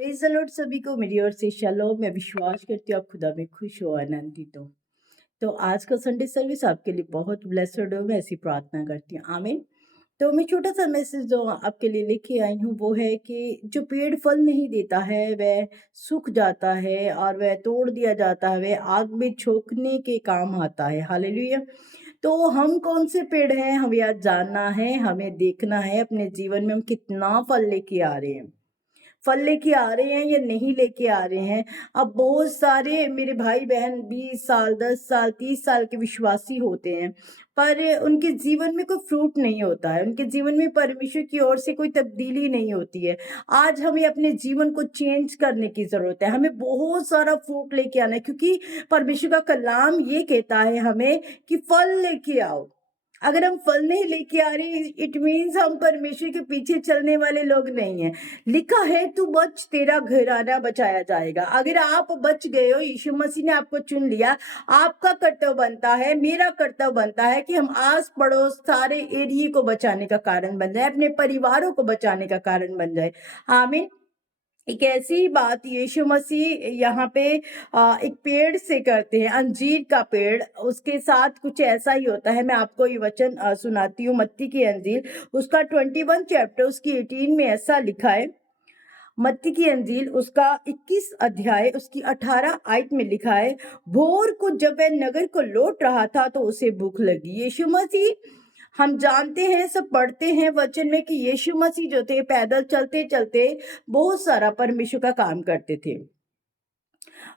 Praise the Lord सभी को मेरी ओर से शालोम। मैं विश्वास करती हूँ आप खुदा में खुश हो, आनंदित हो। तो आज का संडे सर्विस आपके लिए बहुत ब्लेस्ड हो, मैं ऐसी प्रार्थना करती हूँ, आमीन। तो मैं छोटा सा मैसेज जो आपके लिए लेके आई हूँ वो है कि जो पेड़ फल नहीं देता है वह सूख जाता है और वह तोड़ दिया जाता है, वह आग में झोंकने के काम आता है। हालेलुया। तो हम कौन से पेड़ हैं हमें आज जानना है, हमें देखना है अपने जीवन में हम कितना फल लेके आ रहे हैं, फल लेके आ रहे हैं या नहीं लेके आ रहे हैं। अब बहुत सारे मेरे भाई बहन 20 साल 10 साल 30 साल के विश्वासी होते हैं, पर उनके जीवन में कोई फ्रूट नहीं होता है, उनके जीवन में परमेश्वर की ओर से कोई तब्दीली नहीं होती है। आज हमें अपने जीवन को चेंज करने की जरूरत है, हमें बहुत सारा फ्रूट लेके आना है, क्योंकि परमेश्वर का कलाम ये कहता है हमें कि फल लेके आओ। अगर हम फल नहीं लेके आ रहे, इट मीन्स हम परमेश्वर के पीछे चलने वाले लोग नहीं है। लिखा है तू बच, तेरा घराना बचाया जाएगा। अगर आप बच गए हो, यीशु मसीह ने आपको चुन लिया, आपका कर्तव्य बनता है, मेरा कर्तव्य बनता है कि हम आस पड़ोस सारे एरिया को बचाने का कारण बन जाए, अपने परिवारों को बचाने का कारण बन जाए। आमीन। एक ऐसी बात यीशु मसीह यहाँ पे एक पेड़ से करते हैं, अंजीर का पेड़, उसके साथ कुछ ऐसा ही होता है। मैं आपको ये वचन सुनाती हूँ, मत्ती की अंजीर उसका 21 चैप्टर उसकी 18 में ऐसा लिखा है। मत्ती की अंजील उसका 21 अध्याय उसकी 18 आयत में लिखा है, भोर को जब वह नगर को लौट रहा था तो उसे भूख लगी। यीशु मसीह, हम जानते हैं, सब पढ़ते हैं वचन में कि यीशु मसीह जो थे पैदल चलते चलते बहुत सारा परमेश्वर का काम करते थे।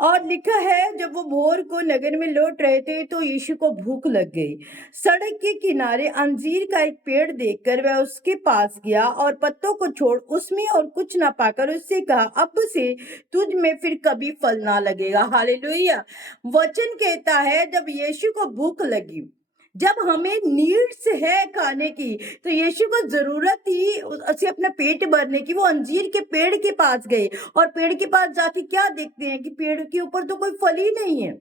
और लिखा है जब वो भोर को नगर में लौट रहे थे तो यीशु को भूख लग गई। सड़क के किनारे अंजीर का एक पेड़ देखकर वह उसके पास गया और पत्तों को छोड़ उसमें और कुछ ना पाकर उससे कहा, अब से तुझ में फिर कभी फल ना लगेगा। हालेलुया। वचन कहता है जब यीशु को भूख लगी, जब हमें नीड्स है खाने की, तो यीशु को जरूरत थी उसे अपना पेट भरने की। वो अंजीर के पेड़ के पास गए और पेड़ के पास जाके क्या देखते हैं कि पेड़ के ऊपर तो कोई फल ही नहीं है,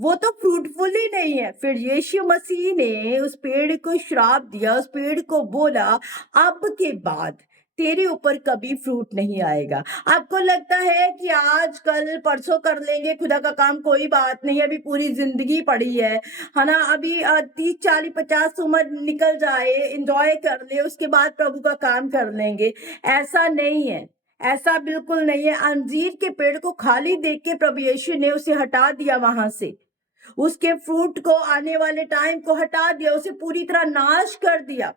वो तो फ्रूटफुल ही नहीं है। फिर यीशु मसीह ने उस पेड़ को श्राप दिया, उस पेड़ को बोला, अब के बाद तेरे ऊपर कभी फ्रूट नहीं आएगा। आपको लगता है कि आज कल परसों कर लेंगे खुदा का काम, कोई बात नहीं, अभी पूरी जिंदगी पड़ी है ना। अभी 30 40 50 उम्र निकल जाए, एंजॉय कर ले, उसके बाद प्रभु का काम कर लेंगे। ऐसा नहीं है, ऐसा बिल्कुल नहीं है। अंजीर के पेड़ को खाली देख के प्रभु यीशु ने उसे हटा दिया वहां से, उसके फ्रूट को, आने वाले टाइम को हटा दिया, उसे पूरी तरह नाश कर दिया।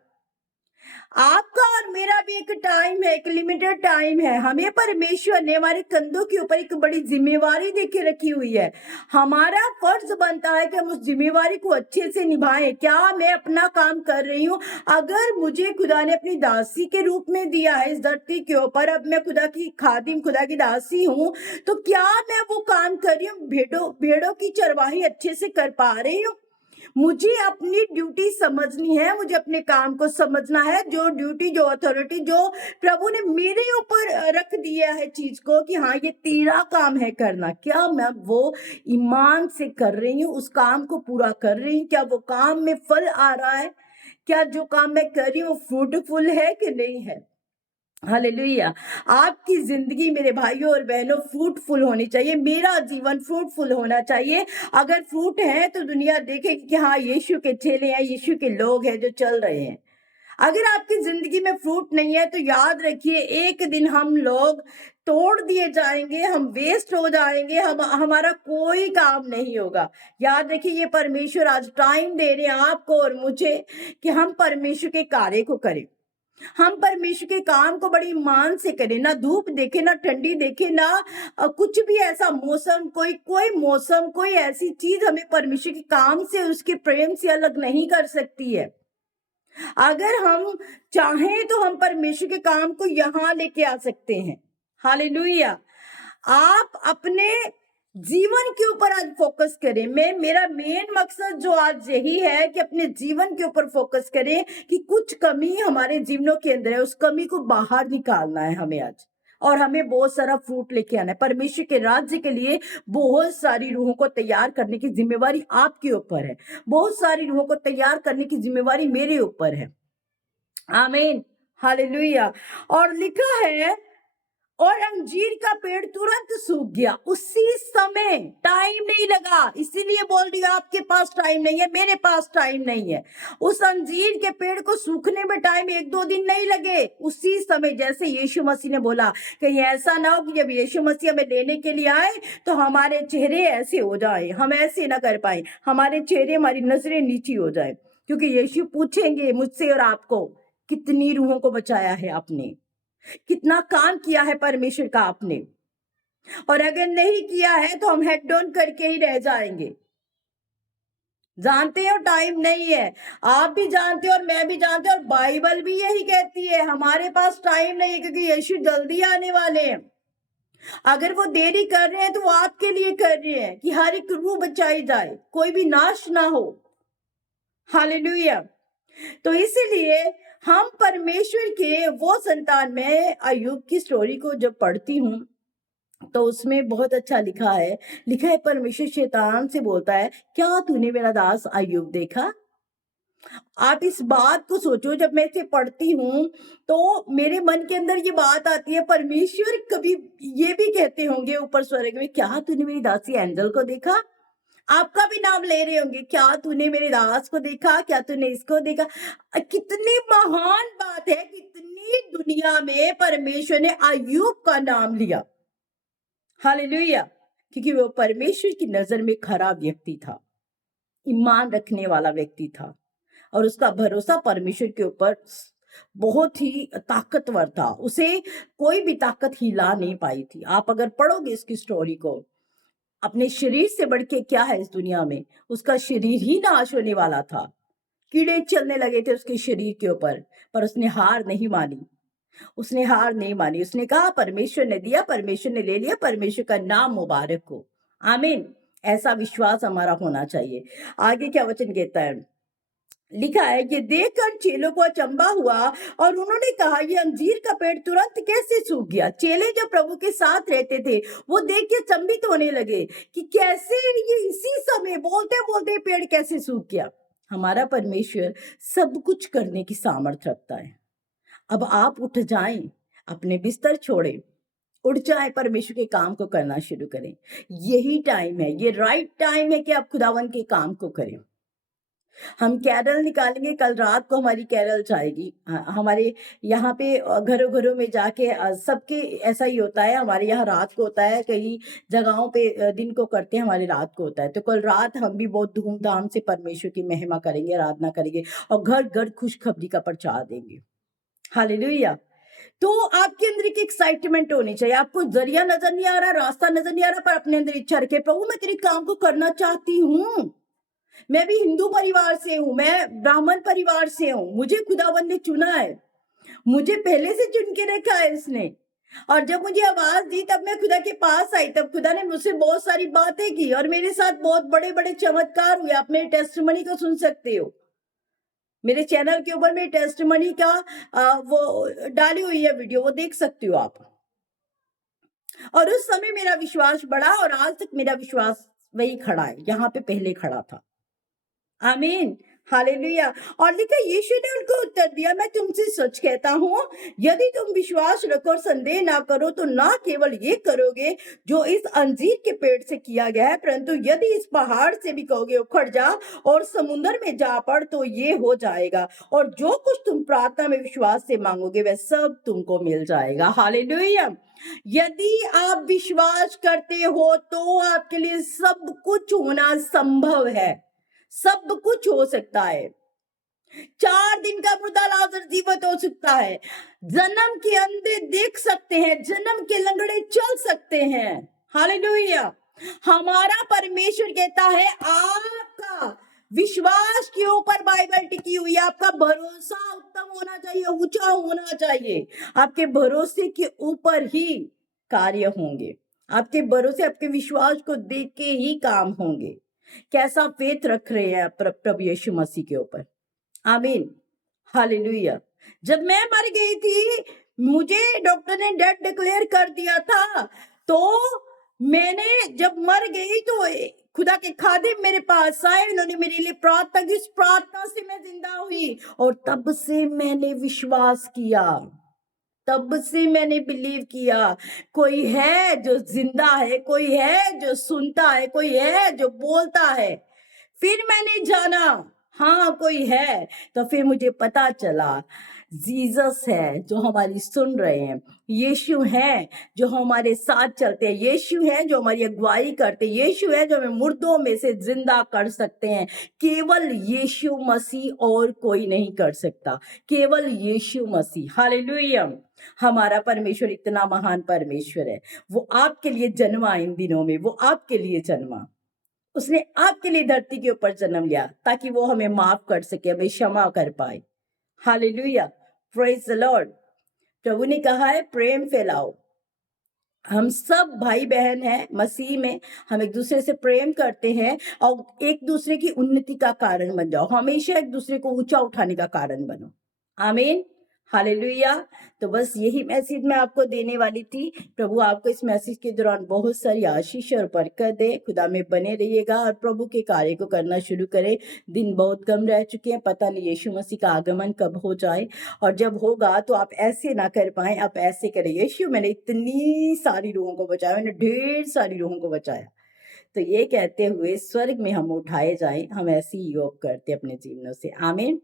आपका और मेरा भी एक टाइम है, एक लिमिटेड टाइम है। हमें परमेश्वर ने हमारे कंधों के ऊपर एक बड़ी जिम्मेवारी देके रखी हुई है। हमारा फर्ज बनता है कि हम उस जिम्मेवारी को अच्छे से निभाएं। क्या मैं अपना काम कर रही हूँ? अगर मुझे खुदा ने अपनी दासी के रूप में दिया है इस धरती के ऊपर, अब मैं खुदा की खादिम, खुदा की दासी हूँ, तो क्या मैं वो काम कर रही हूँ? भेड़ों की चरवाही अच्छे से कर पा रही हूँ? मुझे अपनी ड्यूटी समझनी है, मुझे अपने काम को समझना है, जो ड्यूटी, जो अथॉरिटी, जो प्रभु ने मेरे ऊपर रख दिया है चीज को, कि हाँ ये तेरा काम है करना, क्या मैं वो ईमान से कर रही हूँ, उस काम को पूरा कर रही हूँ? क्या वो काम में फल आ रहा है? क्या जो काम मैं कर रही हूँ फ्रूटफुल है कि नहीं है? हालेलुया। आपकी जिंदगी मेरे भाइयों और बहनों फ्रूटफुल होनी चाहिए, मेरा जीवन फ्रूटफुल होना चाहिए। अगर फ्रूट है तो दुनिया देखेगी कि हाँ यीशु के चेले हैं, यीशु के लोग हैं जो चल रहे हैं। अगर आपकी जिंदगी में फ्रूट नहीं है तो याद रखिए, एक दिन हम लोग तोड़ दिए जाएंगे, हम वेस्ट हो जाएंगे, हमारा कोई काम नहीं होगा। याद रखिए, ये परमेश्वर आज टाइम दे रहे हैं आपको और मुझे कि हम परमेश्वर के कार्य को करें, हम परमेश्वर के काम को बड़ी ईमान से करें। ना धूप देखे, ना ठंडी देखे, ना कुछ भी ऐसा मौसम, कोई मौसम, कोई ऐसी चीज हमें परमेश्वर के काम से, उसके प्रेम से अलग नहीं कर सकती है। अगर हम चाहें तो हम परमेश्वर के काम को यहाँ लेके आ सकते हैं। हालेलुया। आप अपने जीवन के ऊपर आज फोकस करें। मेरा मेन मकसद जो आज यही है कि अपने जीवन के ऊपर फोकस करें कि कुछ कमी हमारे जीवनों के अंदर है, उस कमी को बाहर निकालना है हमें आज, और हमें बहुत सारा फ्रूट लेके आना है। परमेश्वर के राज्य के लिए बहुत सारी रूहों को तैयार करने की जिम्मेवारी आपके ऊपर है, बहुत सारी रूहों को तैयार करने की जिम्मेवारी मेरे ऊपर है। आमीन। हालेलुया। और लिखा है, और अंजीर का पेड़ तुरंत सूख गया उसी समय। टाइम नहीं लगा, इसीलिए बोल रही हूँ आपके पास टाइम नहीं है, मेरे पास टाइम नहीं है। उस अंजीर के पेड़ को सूखने में टाइम 1-2 दिन नहीं लगे, उसी समय जैसे यीशु मसीह ने बोला, कहीं ऐसा ना हो कि जब यीशु मसीह हमें लेने के लिए आए तो हमारे चेहरे ऐसे हो जाए, हम ऐसे ना कर पाए, हमारे चेहरे, हमारी नजरें नीची हो जाए, क्योंकि यीशु पूछेंगे मुझसे और आपको, कितनी रूहों को बचाया है आपने, कितना काम किया है परमेश्वर का आपने, और अगर नहीं किया है तो हम हेड डाउन करके ही रह जाएंगे। जानते हो टाइम नहीं है, आप भी जानते हो और मैं भी जानते हो, और बाइबल भी यही कहती है हमारे पास टाइम नहीं है, क्योंकि यीशु जल्दी आने वाले हैं। अगर वो देरी कर रहे हैं तो वो आपके लिए कर रहे हैं कि हर एक रूह बचाई जाए, कोई भी नाश ना हो। हालेलुया। तो इसीलिए हम परमेश्वर के वो संतान में अय्यूब की स्टोरी को जब पढ़ती हूँ तो उसमें बहुत अच्छा लिखा है परमेश्वर शैतान से बोलता है, क्या तूने मेरा दास अय्यूब देखा? आप इस बात को सोचो, जब मैं इसे पढ़ती हूँ तो मेरे मन के अंदर ये बात आती है, परमेश्वर कभी ये भी कहते होंगे ऊपर स्वर्ग में, क्या तूने मेरी दासी एंजल को देखा? आपका भी नाम ले रहे होंगे, क्या तूने मेरे दास को देखा, क्या तूने इसको देखा? कितनी महान बात है, कितनी दुनिया में परमेश्वर ने अय्यूब का नाम लिया। हालेलुया। क्योंकि वो परमेश्वर की नजर में खरा व्यक्ति था, ईमान रखने वाला व्यक्ति था, और उसका भरोसा परमेश्वर के ऊपर बहुत ही ताकतवर था, उसे कोई भी ताकत हिला नहीं पाई थी। आप अगर पढ़ोगे इसकी स्टोरी को, अपने शरीर से बढ़ के क्या है इस दुनिया में, उसका शरीर ही नाश होने वाला था, कीड़े चलने लगे थे उसके शरीर के ऊपर, पर उसने हार नहीं मानी, उसने हार नहीं मानी। उसने कहा परमेश्वर ने दिया, परमेश्वर ने ले लिया, परमेश्वर का नाम मुबारक हो। आमीन। ऐसा विश्वास हमारा होना चाहिए। आगे क्या वचन कहता है, लिखा है, ये देखकर चेलों को अचंबा हुआ और उन्होंने कहा, ये अंजीर का पेड़ तुरंत कैसे सूख गया? चेले जो प्रभु के साथ रहते थे वो देख के चंबित होने लगे कि कैसे ये इसी समय बोलते बोलते पेड़ कैसे सूख गया। हमारा परमेश्वर सब कुछ करने की सामर्थ्य रखता है। अब आप उठ जाएं, अपने बिस्तर छोड़ें, उठ जाए, परमेश्वर के काम को करना शुरू करें। यही टाइम है, ये राइट टाइम है कि आप खुदावन के काम को करें। हम कैरल निकालेंगे, कल रात को हमारी कैरल जाएगी। हमारे यहाँ पे घरों घरों में जाके सबके ऐसा ही होता है, हमारे यहाँ रात को होता है, कई जगहों पे दिन को करते हैं, हमारे रात को होता है। तो कल रात हम भी बहुत धूमधाम से परमेश्वर की महिमा करेंगे, आराधना करेंगे, और घर घर खुशखबरी का प्रचार देंगे। हालेलुया। तो आपके अंदर एक एक्साइटमेंट होनी चाहिए। आपको जरिया नजर नहीं आ रहा, रास्ता नजर नहीं आ रहा, पर अपने अंदर इच्छा रखे, प्रभु मैं तेरे काम को करना चाहती हूँ। मैं भी हिंदू परिवार से हूँ, मैं ब्राह्मण परिवार से हूँ, मुझे खुदावन ने चुना है, मुझे पहले से चुन के रखा है इसने। और जब मुझे आवाज दी तब मैं खुदा के पास आई, तब खुदा ने मुझसे बहुत सारी बातें की और मेरे साथ बहुत बड़े बड़े चमत्कार हुए। आप मेरे टेस्टिमनी को सुन सकते हो, मेरे चैनल के ऊपर मेरे टेस्टिमनी का वो डाली हुई है वीडियो, वो देख सकते हो आप। और उस समय मेरा विश्वास बढ़ा और आज तक मेरा विश्वास वही खड़ा है, यहाँ पे पहले खड़ा था। आमीन। हालेलुया। और लिखा, यीशु ने उनको उत्तर दिया, मैं तुमसे सच कहता हूँ, यदि तुम विश्वास रखो और संदेह ना करो तो ना केवल ये करोगे जो इस अंजीर के पेड़ से किया गया है, परंतु यदि इस पहाड़ से भी कहोगे उखड़ जा और समुद्र में जा पड़ तो ये हो जाएगा, और जो कुछ तुम प्रार्थना में विश्वास से मांगोगे वह सब तुमको मिल जाएगा। हालेलुया। यदि आप विश्वास करते हो तो आपके लिए सब कुछ होना संभव है, सब कुछ हो सकता है। 4 दिन का मुर्दा लाजर जीवित हो सकता है, जन्म के अंधे देख सकते हैं, जन्म के लंगड़े चल सकते हैं। हालेलुया। हमारा परमेश्वर कहता है आपका विश्वास के ऊपर बाइबल टिकी हुई है, आपका भरोसा उत्तम होना चाहिए, ऊंचा होना चाहिए। आपके भरोसे के ऊपर ही कार्य होंगे, आपके भरोसे, आपके विश्वास को देख के ही काम होंगे। कैसा फेथ रख रहे हैं प्रभु यीशु मसीह के ऊपर। आमीन। हालेलुया। जब मैं मर गई थी, मुझे डॉक्टर ने डेड डिक्लेयर कर दिया था, तो मैंने जब मर गई तो खुदा के खादिम मेरे पास आए, उन्होंने मेरे लिए प्रार्थना की, उस प्रार्थना से मैं जिंदा हुई और तब से मैंने विश्वास किया। तब से मैंने बिलीव किया कोई है जो जिंदा है, कोई है जो सुनता है, कोई है जो बोलता है। फिर मैंने जाना हाँ कोई है, तो फिर मुझे पता चला जीसस है जो हमारी सुन रहे हैं, यीशु है जो हमारे साथ चलते हैं, यीशु है जो हमारी अगुवाई करते हैं, यीशु है जो हमें मुर्दों में से जिंदा कर सकते हैं। केवल यीशु मसीह और कोई नहीं कर सकता, केवल यीशु मसीह। हालेलुया। हमारा परमेश्वर इतना महान परमेश्वर है, वो आपके लिए जन्मा इन दिनों में, वो आपके लिए जन्मा, उसने आपके लिए धरती के ऊपर जन्म लिया ताकि वो हमें माफ कर सके, हमें क्षमा कर पाए। Hallelujah, praise the lord. प्रभु ने कहा है प्रेम फैलाओ। हम सब भाई बहन हैं मसीह में, हम एक दूसरे से प्रेम करते हैं और एक दूसरे की उन्नति का कारण बन जाओ, हमेशा एक दूसरे को ऊंचा उठाने का कारण बनो। आमीन, हालेलुया। तो बस यही मैसेज मैं आपको देने वाली थी। प्रभु आपको इस मैसेज के दौरान बहुत सारी आशीष और बरकत दे। खुदा में बने रहिएगा और प्रभु के कार्य को करना शुरू करें। दिन बहुत कम रह चुके हैं, पता नहीं यीशु मसीह का आगमन कब हो जाए, और जब होगा तो आप ऐसे ना कर पाए, आप ऐसे करें, यीशु मैंने इतनी सारी रूहों को बचाया, मैंने ढेर सारी रूहों को बचाया। तो ये कहते हुए स्वर्ग में हम उठाए जाएं, हम ऐसी योग करते अपने जीवनों से। आमीन।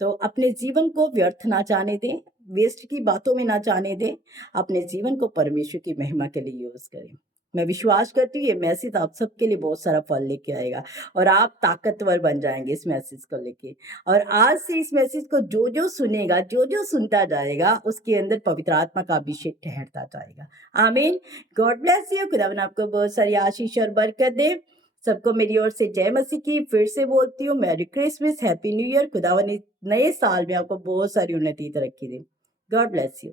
तो अपने जीवन को व्यर्थ ना जाने दें, वेस्ट की बातों में ना जाने दें, अपने जीवन को परमेश्वर की महिमा के लिए यूज करें। मैं विश्वास करती हूँ ये मैसेज आप सबके लिए बहुत सारा फल लेके आएगा और आप ताकतवर बन जाएंगे इस मैसेज को लेके। और आज से इस मैसेज को जो जो सुनेगा, जो जो सुनता जाएगा, उसके अंदर पवित्र आत्मा का अभिषेक ठहरता जाएगा। आमीन। God bless you. खुदावन आपको बहुत सारी आशीष और बरकत दे। सबको मेरी ओर से जय मसीह की फिर से बोलती हूँ। Merry Christmas, happy new year. खुदावन नए साल में आपको बहुत सारी उन्नति तरक्की दे। God bless you.